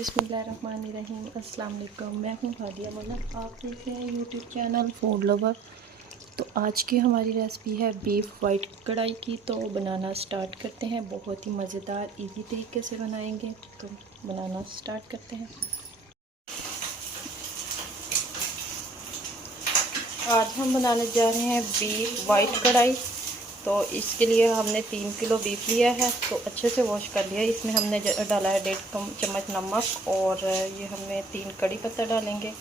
बिस्मिल्लाहिर्रहमानिर्रहीम। अस्सलाम वालेकुम। मैं हूँ हादिया मौला, आप देख रहे हैं यूट्यूब चैनल फूड लवर। तो आज की हमारी रेसिपी है बीफ वाइट कढ़ाई की। तो बनाना स्टार्ट करते हैं। बहुत ही मज़ेदार इजी तरीके से बनाएंगे, तो बनाना स्टार्ट करते हैं। आज हम बनाने जा रहे हैं बीफ वाइट कढ़ाई। तो इसके लिए हमने 3 किलो बीफ लिया है, तो अच्छे से वॉश कर लिया है। इसमें हमने डाला है 1.5 चम्मच नमक, और ये हमें 3 कड़ी पत्ता डालेंगे।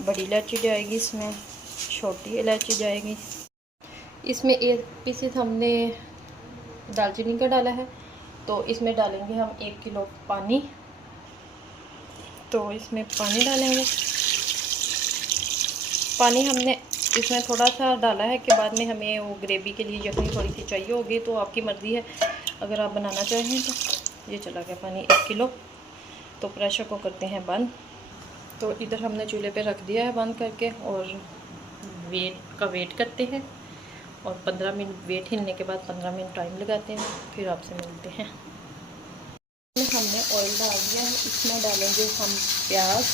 बड़ी इलायची जाएगी, इसमें छोटी इलायची जाएगी। इसमें 1 पीसेस हमने दालचीनी का डाला है। तो इसमें डालेंगे हम 1 किलो पानी। तो इसमें पानी डालेंगे। पानी हमने इसमें थोड़ा सा डाला है कि बाद में हमें वो ग्रेवी के लिए यखनी थोड़ी सी चाहिए होगी, तो आपकी मर्ज़ी है। अगर आप बनाना चाहें तो ये चला गया पानी 1 किलो। तो प्रेशर को करते हैं बंद। तो इधर हमने चूल्हे पे रख दिया है बंद करके, और वेट करते हैं। और 15 मिनट वेट हिलने के बाद 15 मिनट टाइम लगाते हैं, फिर आपसे मिलते हैं। हमने ऑयल डाल दिया है, इसमें डालेंगे हम प्याज।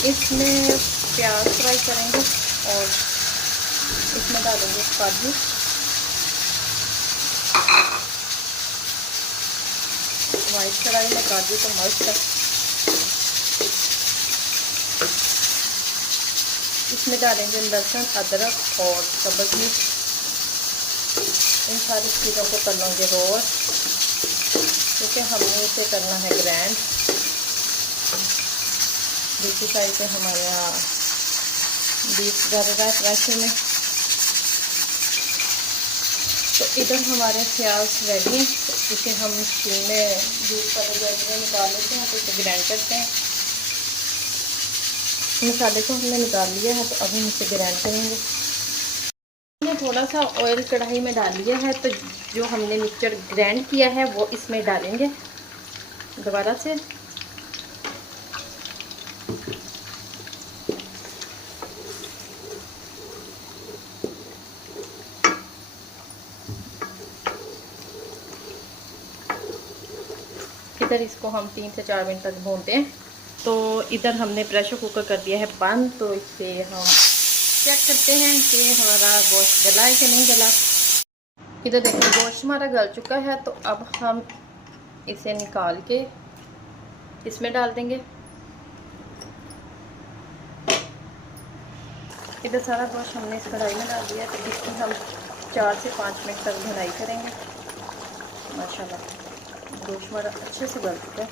इसमें प्याज फ्राई करेंगे, और इसमें डालेंगे काजू। वाइट कढ़ाई में काजू तो मस्त है। इसमें डालेंगे लहसुन, अदरक और सब्ज़ मिर्च। इन सारी चीज़ों को कर लेंगे रोस्ट, क्योंकि हमने इसे करना है ग्रैंड। दूसरी साइड पे हमारे यहाँ बीफ गल रहा है प्रेशर में। तो इधर हमारे प्याज रेडी हैं, तो इसे हम स्टीम में बीफ वाले जैसे निकाल लेते हैं, तो इसे ग्राइंड करते हैं। मसाले को हमने निकाल लिया है, तो अभी हम इसे ग्राइंड करेंगे। हमने थोड़ा सा ऑयल कढ़ाई में डाल लिया है, तो जो हमने मिक्सचर ग्राइंड किया है वो इसमें डालेंगे दोबारा से। इधर इसको हम 3 से 4 मिनट तक भूनते हैं। तो इधर हमने प्रेशर कुकर कर दिया है बंद। तो इसे हम चेक करते हैं कि हमारा गोश्त गला है कि नहीं गला। इधर देखिए गोश्त हमारा गल चुका है। तो अब हम इसे निकाल के इसमें डाल देंगे। इधर सारा गोश्त हमने इस कढ़ाई में डाल दिया है। तो इसकी हम 4 से 5 मिनट तक भुनाई करेंगे। माशाल्लाह गोश्त हमारा अच्छे से गल चुका है।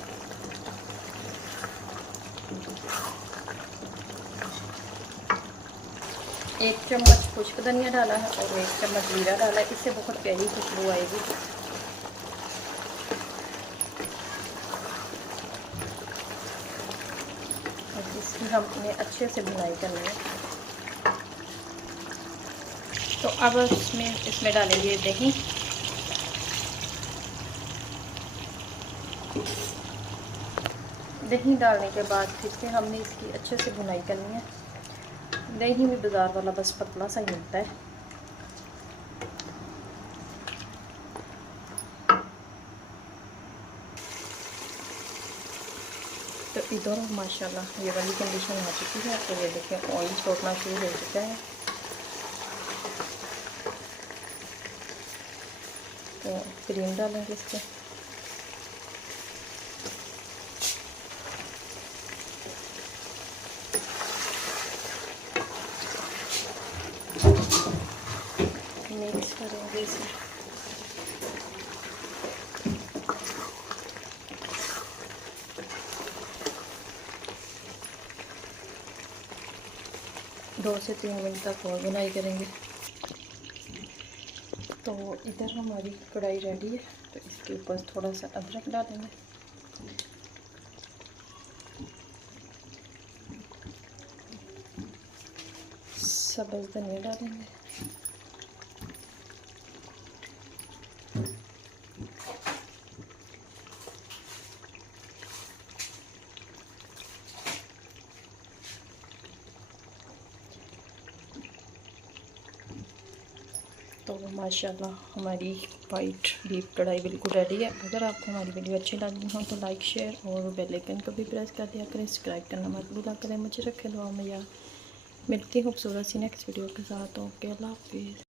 एक चम्मच खुश्क धनिया डाला है और 1 चम्मच जीरा डाला है। इससे बहुत प्यारी खुशबू आएगी। और इसकी हमने अच्छे से भुनाई करनी है। तो अब इसमें डालेंगे दही। दही डालने के बाद फिर से हमने इसकी अच्छे से भुनाई करनी है। दही भी बाज़ार वाला बस पतला सा ही मिलता है। तो इधर माशाल्लाह ये वाली कंडीशन आ चुकी है। तो ये देखिए ऑयल छोड़ना शुरू हो चुका है। तो क्रीम डालेंगे इस पर। मिक्स करेंगे इसे। दो से 3 मिनट तक और बुनाई करेंगे। तो इधर हमारी कढ़ाई रेडी है। तो इसके ऊपर थोड़ा सा अदरक डालेंगे। सब्ज़ धनिया डालेंगे। तो माशाल्लाह हमारी वाइट डीप कढ़ाई बिल्कुल रेडी है। अगर आपको हमारी वीडियो अच्छी लगी हो तो लाइक शेयर और बेल आइकन को भी प्रेस कर दिया करें। सब्सक्राइब करना मत भूला करें। मुझे रखें दुआ में याद। मिलती हूँ खूबसूरत सी नेक्स्ट वीडियो के साथ। ओके, अल्लाह हाफिज़।